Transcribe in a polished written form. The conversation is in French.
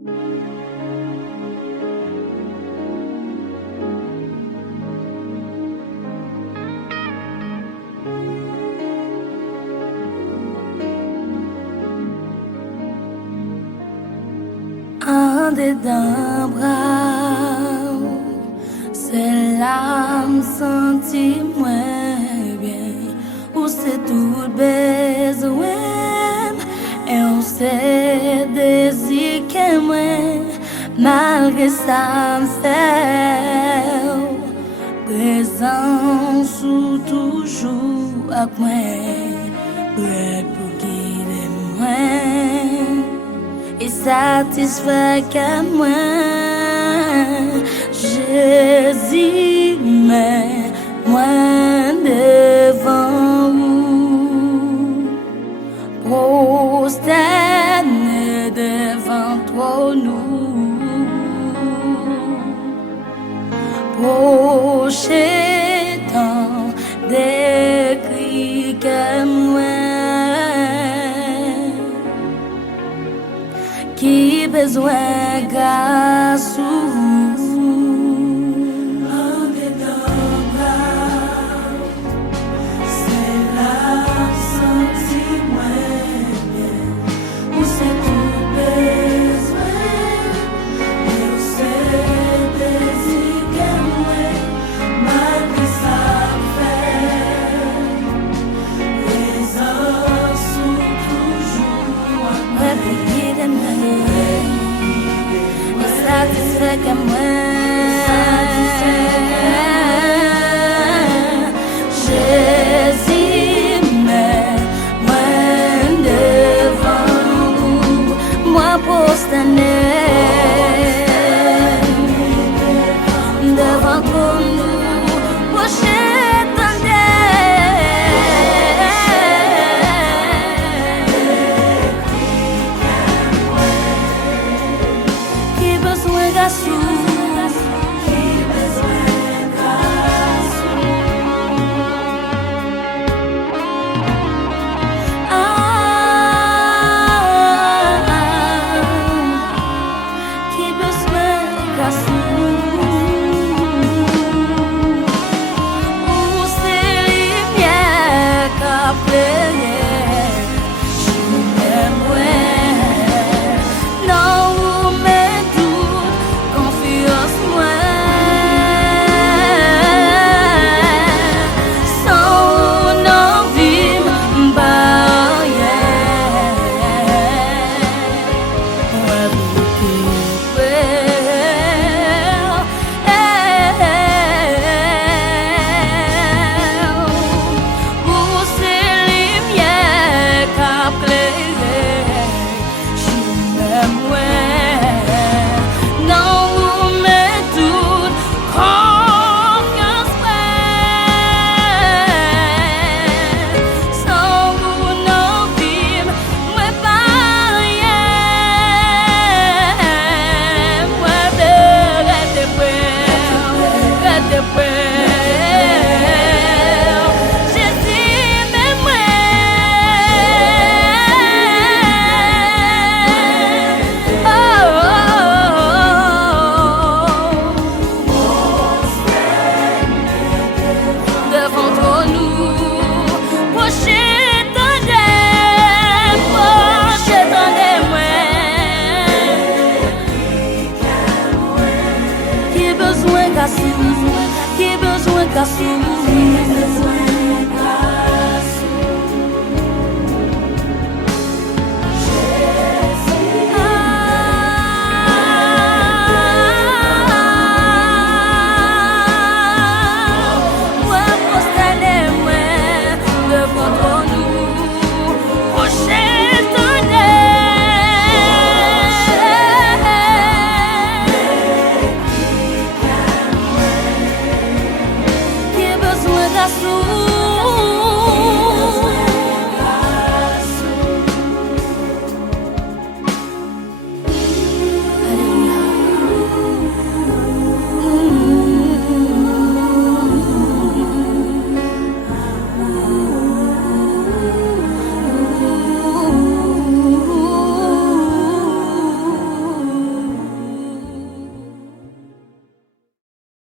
En dedans bras, c'est l'âme senti moins bien, où c'est tout besoin, et on sait désir que moi, malgré ça me fait, présent sous toujours à moi, prêt pour guider moi. Et satisfait qu'à moi, Jezi, mais moi devant vous, prosterné devant toi nous, proché tant des cris que moi. Qui besoin grâce en dedans bras, c'est la senti moins bien, où c'est tout besoin, et où c'est désir que moi, malgré ça fait, présence sous toujours à moi. Satisfait que moi, Jésus, mais moi devant vous, moi prosterné devant nous, proché Qui besoin cassou,